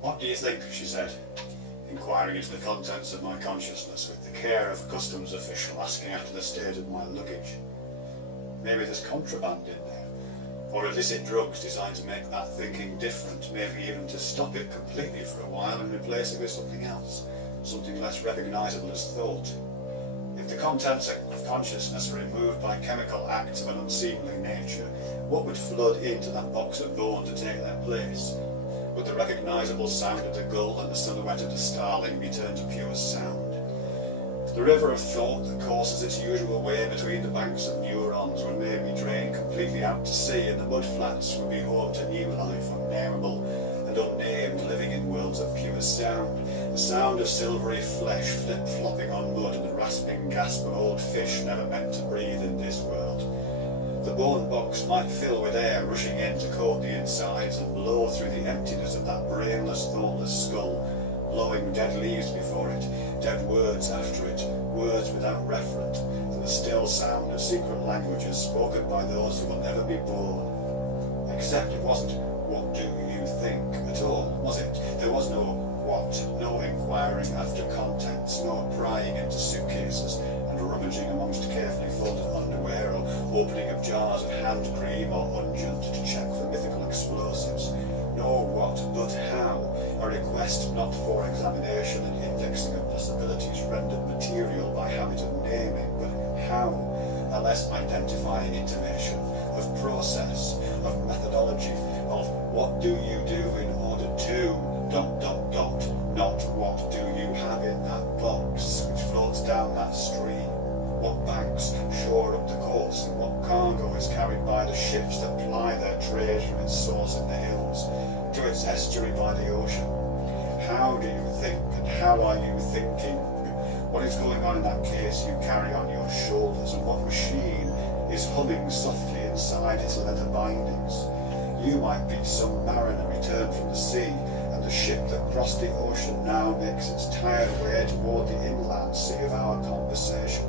"What do you think?" she said, inquiring into the contents of my consciousness with the care of a customs official asking after the state of my luggage. Maybe there's contraband in there, or illicit drugs designed to make that thinking different, maybe even to stop it completely for a while and replace it with something else, something less recognisable as thought. If the contents of consciousness are removed by chemical acts of an unseemly nature, what would flood into that box of bone to take their place? Would the recognisable sound of the gull and the silhouette of the starling be turned to pure sound? The river of thought that courses its usual way between the banks of neurons would maybe drain completely out to sea, and the mudflats would be home to new life, unnameable and unnamed, living in worlds of pure sound. The sound of silvery flesh flip-flopping on mud and the rasping gasp of old fish never meant to breathe in this world. The bone box might fill with air rushing in to coat the insides and blow through the emptiness of that brainless, thoughtless skull, blowing dead leaves before it, dead words after it, words without referent, to the still sound of secret languages spoken by those who will never be born. Except it wasn't "what do you think" at all, was it? There was no what, no inquiring after contents, no prying into suitcases and rummaging amongst carefully folded underwear, or opening of jars of hand cream or unguent to check for mythical explosives. No what, but how, a request not for examination and indexing of possibilities rendered material by habit of naming, but how, a less identifying intimation of process, of methodology, of what do you do in order to ... not what do you have in that box which floats down that stream, what banks shore up the course, and what cargo is carried by the ships that ply their trade from its source in the hills to its estuary by the ocean. How do you think, and how are you thinking? What is going on in that case you carry on your shoulders, and what machine is humming softly inside its leather bindings? You might be some mariner returned from the sea, and the ship that crossed the ocean now makes its tired way toward the inland sea of our conversation.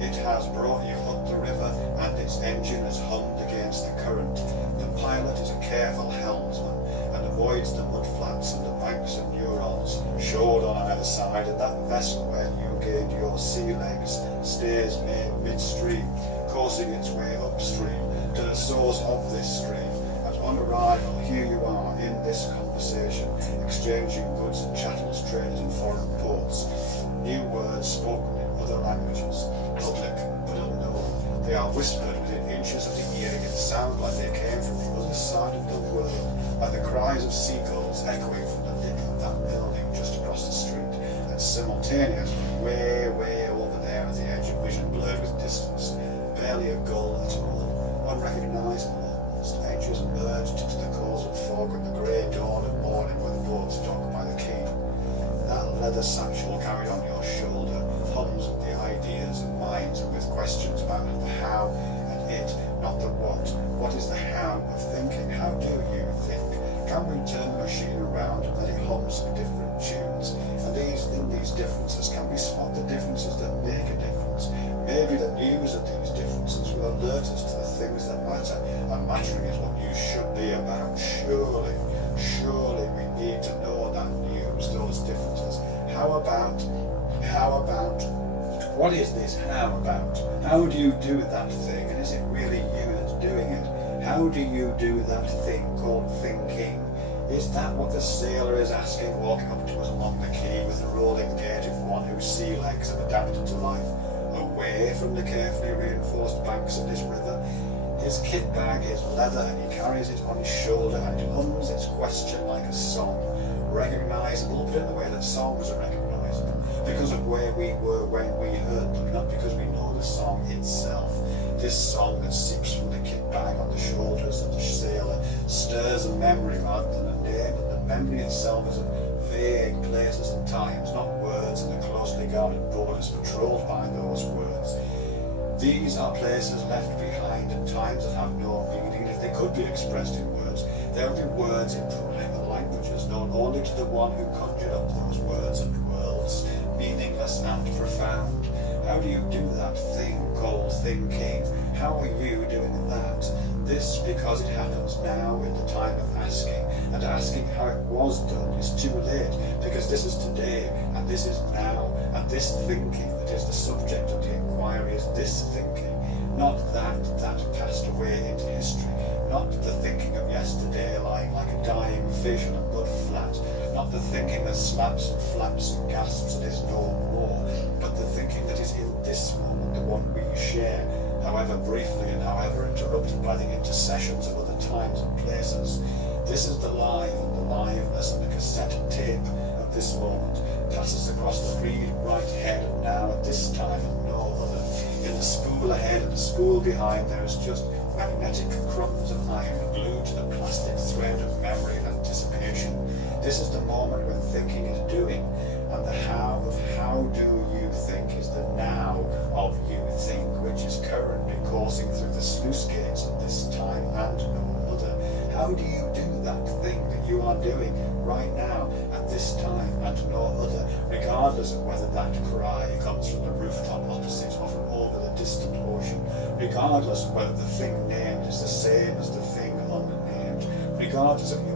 It has brought you up the river, and its engine has hummed against the current. The pilot is a careful helmsman, and avoids the mudflats and the banks of neurons, shored on either side, and that vessel where you gained your sea legs stays midstream, coursing its way upstream to the source of this stream. And on arrival, here you are in this conversation, exchanging goods and chattels traded in foreign ports, new words spoken in other languages, public but unknown. They are whispered within inches of the ear, yet sound like they came from the other side of the world, like the cries of seagulls echoing from the lip of that building just across the street, and simultaneously way over there at the edge of vision blurred with distance, barely a gull at all, unrecognisable almost, edges merged into the causal fog of the grey dawn of morning where the boats dock by the quay. That leather satchel carried on your shoulder hums with the ideas and minds and with questions about the how and it, not the what. What is the how of thinking? How do you think? Can we turn the machine around and let it hum some different tunes? And in these differences, can we spot the differences that make a difference? Maybe the news of these differences will alert us to the things that matter, and mattering is what news should be about. Surely we need to know that news, those differences. How about, what is this how about? How do you do that thing, and is it really you that's doing it? How do you do that thing called thinking? Is that what the sailor is asking, walking up to us along the quay with the rolling gait of one whose sea legs have adapted to life, away from the carefully reinforced banks of this river? His kit bag is leather, and he carries it on his shoulder, and it hums its question like a song, recognisable, but in the way that songs are recognisable, because of where we were when we heard them, not because we know the song itself. This song that seeps from the kit bag on the shoulders of the sailor stirs a memory rather than a name, and the memory itself is of vague places and times, not words, and the closely guarded borders patrolled by those words. These are places left behind, and times that have no meaning. If they could be expressed in words, there would be words in private languages known only to the one who conjured up those words and worlds, meaningless and profound. How do you do that thing called thinking? How are you doing that? this because it happens now in the time of asking, and asking how it was done is too late, because this is today, and this is now, and this thinking that is the subject of the inquiry is this thinking, not that passed away into history, not the thinking of yesterday lying like a dying fish on a mud flat, not the thinking that slaps and flaps and gasps and is no more, but the thinking that is in this moment, the one we share, however briefly and however interrupted by the intercessions of other times and places. This is the live, and the liveness and the cassette tape of this moment passes across the read right head of now at this time and no other. In the spool ahead and the spool behind there is just magnetic crumbs of iron glued to the plastic thread of memory and anticipation. This is the moment when thinking is doing, and the how of how do you think is the now of you think, which is currently coursing through the sluice gates of this time and no other. How do you do that thing that you are doing right now at this time and no other, regardless of whether that cry comes from the rooftop opposite or from over the distant ocean, regardless of whether the thing named is the same as the thing unnamed, regardless of you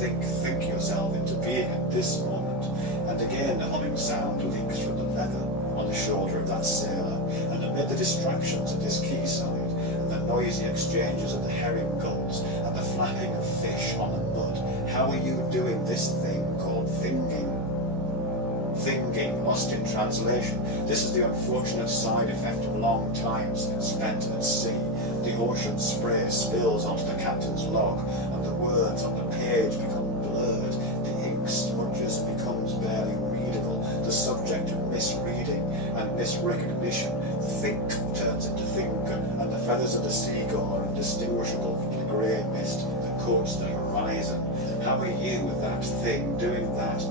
think yourself into being at this moment. And again the humming sound leaks from the leather on the shoulder of that sailor, and amid the distractions of this quayside, and the noisy exchanges of the herring gulls, and the flapping of fish on the mud, how are you doing this thing called thinking? Thinking, lost in translation. This is the unfortunate side effect of long times spent at sea. The ocean spray spills onto the captain's log, and the words on the page become blurred. The ink smudges and becomes barely readable, the subject of misreading and misrecognition. Think turns into thinker, and the feathers of the seagull are indistinguishable from the grey mist that coats the horizon. How are you, that thing, doing that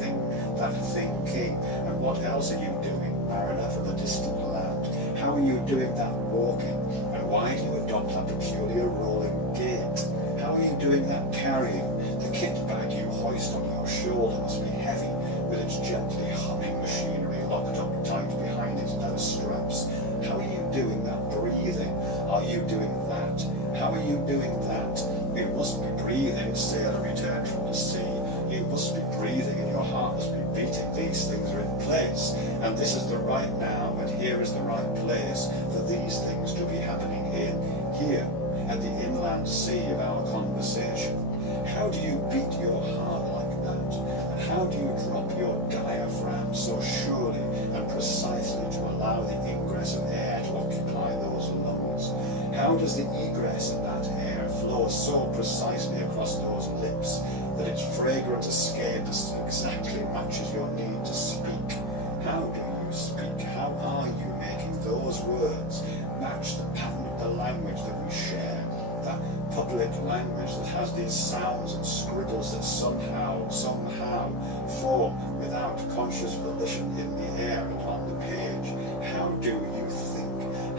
thing, that thinking? And what else are you doing, mariner from a distant land? How are you doing that walking? And why do you adopt that peculiar rolling gait? How are you doing that carrying? The kit bag you hoist on your shoulder must be heavy, with its gently humming machinery locked up tight behind its nose straps. How are you doing that breathing? Are you doing that? How are you doing that? You must be breathing, sailor returned from the sea. You must be breathing, and your heart must be beating. These things are in place, and this is the right now, and here is the right place for these things to be happening in here, at the inland sea of our conversation. How do you beat your heart like that? And how do you drop your diaphragm so surely and precisely to allow the ingress of air to occupy those lungs? How does the egress of that air flow so precisely across those lips that its fragrant escape exactly matches your need to speak? How do you speak? How are you making those words match the pattern of the language that we share? That public language that has these sounds and scribbles that somehow form without conscious volition in the air and on the page. How do you think?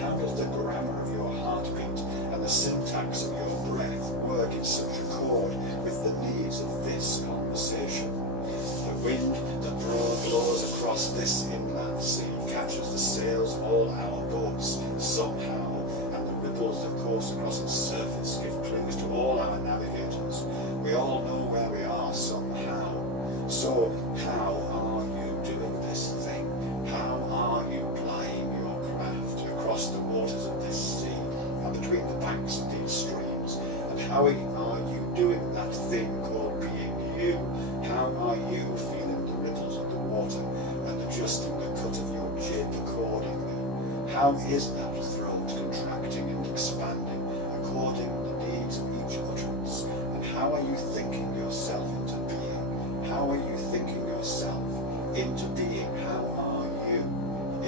How does the grammar of your heartbeat and the syntax of your breath work in such accord with the needs of this conversation? The wind that blows across this inland sea catches the sails of all our boats somehow, and the ripples that course across its surface give clues to all our navigators. We all know where we are somehow. So how are you doing this thing? How are you plying your craft across the waters of this sea and between the banks of these streams? And how are you doing that thing called being you? How are you feeling the ripples of the water and adjusting the cut of your jib accordingly? How is that throat contracting and expanding according to the needs of each utterance? And how are you thinking yourself into being? How are you thinking yourself into being? How are you?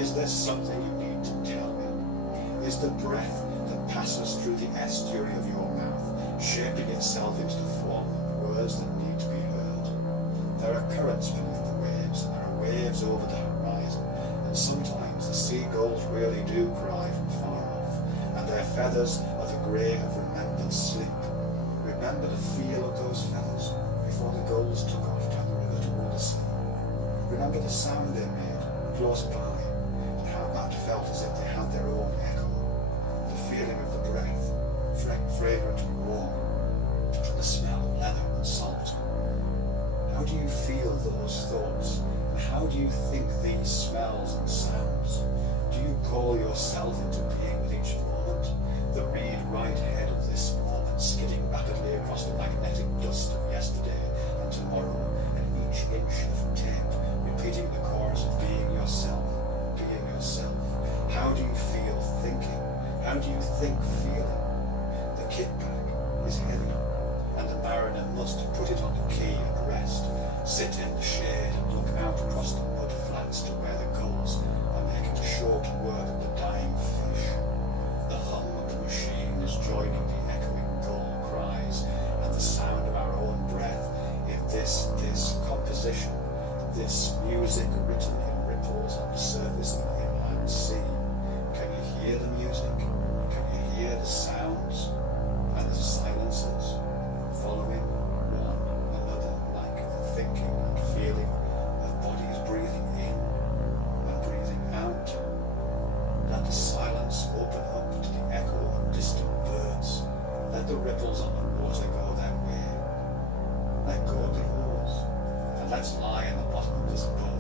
Is there something you need to tell me? Is the breath that passes through the estuary of your mouth shaping itself into the form of words that need to be heard? There are currents beneath the waves, and there are waves over the horizon, and sometimes the seagulls really do cry from far off, and their feathers are the grey of remembered sleep. Remember the feel of those feathers before the gulls took off down the river toward the sea. Remember the sound they made close by, and how that felt as if they had their own echo. The feeling of the breath, fragrant and warm, the smell of leather and salt. How do you feel those thoughts? And how do you think these smells and sounds? Do you call yourself into being with each moment? The reed right head of this moment skidding rapidly across the magnetic dust of yesterday and tomorrow, and each inch of tape, repeating the chorus of being yourself, being yourself. How do you feel thinking? How do you think feeling? The kit bag is heavy, and the mariner must put it on the quay and rest, sit in the shade and look out across the mud flats to where the gulls are making short work of the dying fish. The hum of the machine is joining the echoing gull cries and the sound of our own breath in this composition, this music written in ripples on the surface of the inland sea. Can you hear the music? Can you hear the sounds and the silences following one another, like the thinking and feeling of bodies breathing in and breathing out? Let the silence open up to the echo of distant birds. Let the ripples on the water go their way. Let go of the oars, and let's lie in the bottom of this boat